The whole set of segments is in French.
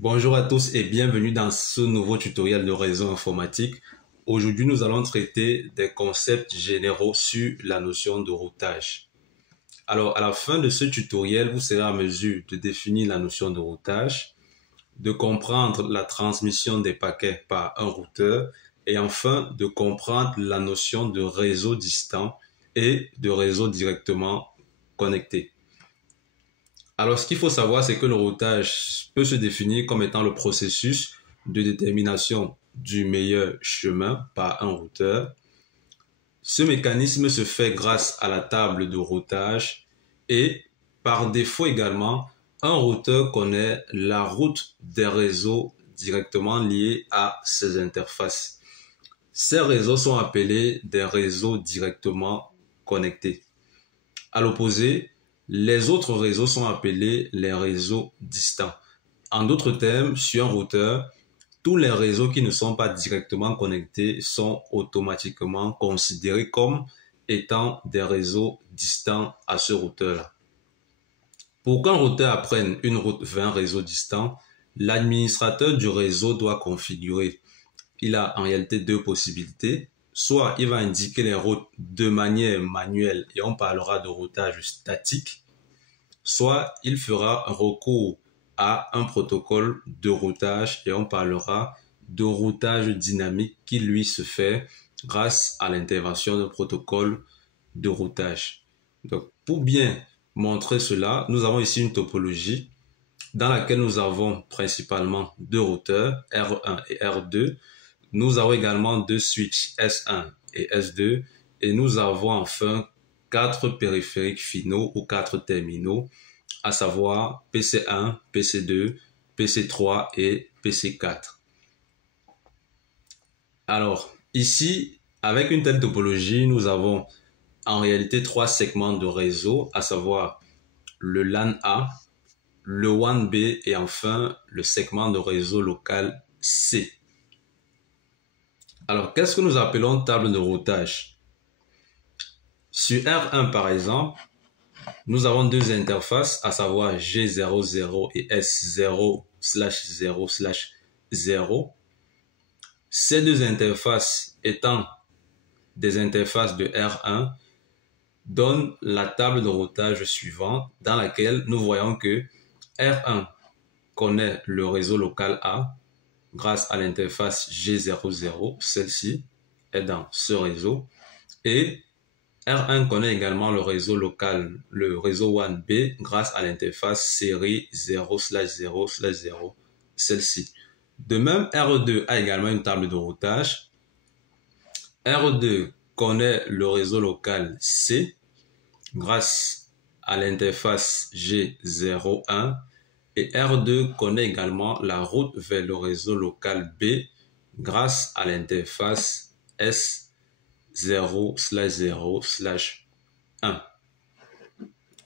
Bonjour à tous et bienvenue dans ce nouveau tutoriel de réseau informatique. Aujourd'hui, nous allons traiter des concepts généraux sur la notion de routage. Alors, à la fin de ce tutoriel, vous serez en mesure de définir la notion de routage, de comprendre la transmission des paquets par un routeur et enfin de comprendre la notion de réseau distant et de réseau directement connecté. Alors, ce qu'il faut savoir, c'est que le routage peut se définir comme étant le processus de détermination du meilleur chemin par un routeur. Ce mécanisme se fait grâce à la table de routage et, par défaut également, un routeur connaît la route des réseaux directement liés à ses interfaces. Ces réseaux sont appelés des réseaux directement connectés. À l'opposé, les autres réseaux sont appelés les réseaux distants. En d'autres termes, sur un routeur, tous les réseaux qui ne sont pas directement connectés sont automatiquement considérés comme étant des réseaux distants à ce routeur-là. Pour qu'un routeur apprenne une route vers un réseau distant, l'administrateur du réseau doit configurer. Il a en réalité deux possibilités. Soit il va indiquer les routes de manière manuelle et on parlera de routage statique, soit il fera recours à un protocole de routage et on parlera de routage dynamique qui lui se fait grâce à l'intervention d'un protocole de routage. Donc, pour bien montrer cela, nous avons ici une topologie dans laquelle nous avons principalement deux routeurs, R1 et R2. Nous avons également deux switches S1 et S2 et nous avons enfin quatre périphériques finaux ou quatre terminaux, à savoir PC1, PC2, PC3 et PC4. Alors, ici, avec une telle topologie, nous avons en réalité trois segments de réseau, à savoir le LAN A, le WAN B et enfin le segment de réseau local C. Alors, qu'est-ce que nous appelons table de routage? Sur R1, par exemple, nous avons deux interfaces, à savoir G00 et S0/0/0. Ces deux interfaces étant des interfaces de R1 donnent la table de routage suivante dans laquelle nous voyons que R1 connaît le réseau local A grâce à l'interface G00, celle-ci est dans ce réseau, et R1 connaît également le réseau local, le réseau WAN B, grâce à l'interface série 0/0/0, celle-ci. De même, R2 a également une table de routage. R2 connaît le réseau local C grâce à l'interface G01 et R2 connaît également la route vers le réseau local B grâce à l'interface S0/0/1.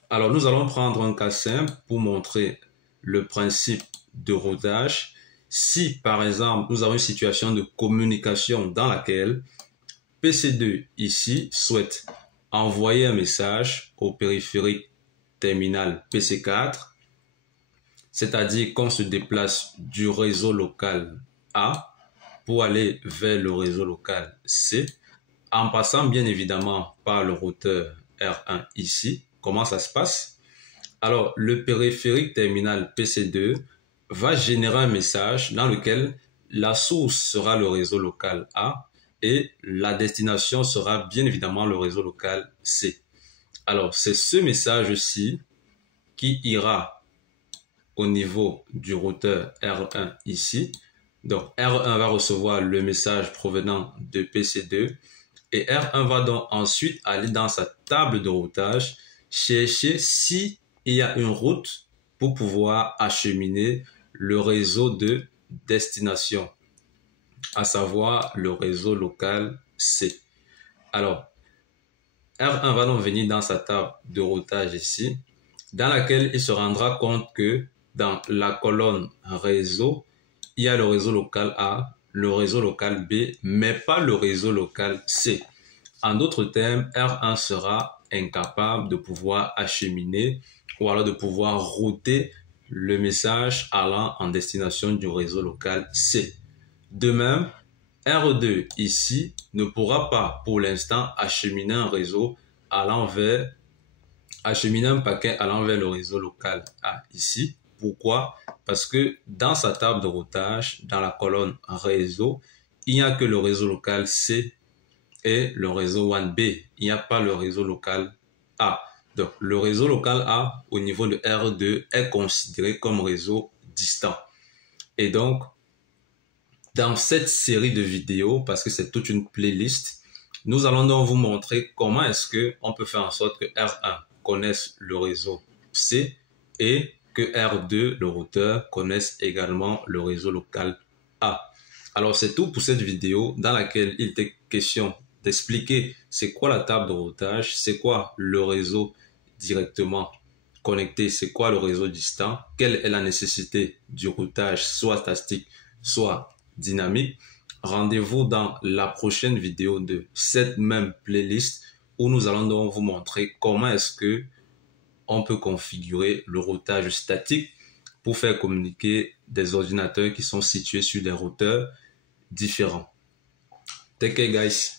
Alors, nous allons prendre un cas simple pour montrer le principe de routage. Si, par exemple, nous avons une situation de communication dans laquelle PC2 ici souhaite envoyer un message au périphérique terminal PC4, c'est-à-dire qu'on se déplace du réseau local A pour aller vers le réseau local C, en passant bien évidemment par le routeur R1 ici. Comment ça se passe? Alors, le périphérique terminal PC2 va générer un message dans lequel la source sera le réseau local A et la destination sera bien évidemment le réseau local C. Alors, c'est ce message-ci qui ira au niveau du routeur R1 ici. Donc, R1 va recevoir le message provenant de PC2 et R1 va donc ensuite aller dans sa table de routage chercher s'il y a une route pour pouvoir acheminer le réseau de destination, à savoir le réseau local C. Alors, R1 va donc venir dans sa table de routage ici, dans laquelle il se rendra compte que dans la colonne réseau, il y a le réseau local A, le réseau local B, mais pas le réseau local C. En d'autres termes, R1 sera incapable de pouvoir acheminer ou alors de pouvoir router le message allant en destination du réseau local C. De même, R2 ici ne pourra pas pour l'instant acheminer un paquet allant vers le réseau local A ici. Pourquoi? Parce que dans sa table de routage, dans la colonne réseau, il n'y a que le réseau local C et le réseau 1B. Il n'y a pas le réseau local A. Donc, le réseau local A au niveau de R2 est considéré comme réseau distant. Et donc, dans cette série de vidéos, parce que c'est toute une playlist, nous allons donc vous montrer comment est-ce qu'on peut faire en sorte que R1 connaisse le réseau C et que R2, le routeur, connaisse également le réseau local A. Alors, c'est tout pour cette vidéo dans laquelle il était question d'expliquer c'est quoi la table de routage, c'est quoi le réseau directement connecté, c'est quoi le réseau distant, quelle est la nécessité du routage soit statique, soit dynamique. Rendez-vous dans la prochaine vidéo de cette même playlist où nous allons donc vous montrer comment est-ce que on peut configurer le routage statique pour faire communiquer des ordinateurs qui sont situés sur des routeurs différents. Take care, guys.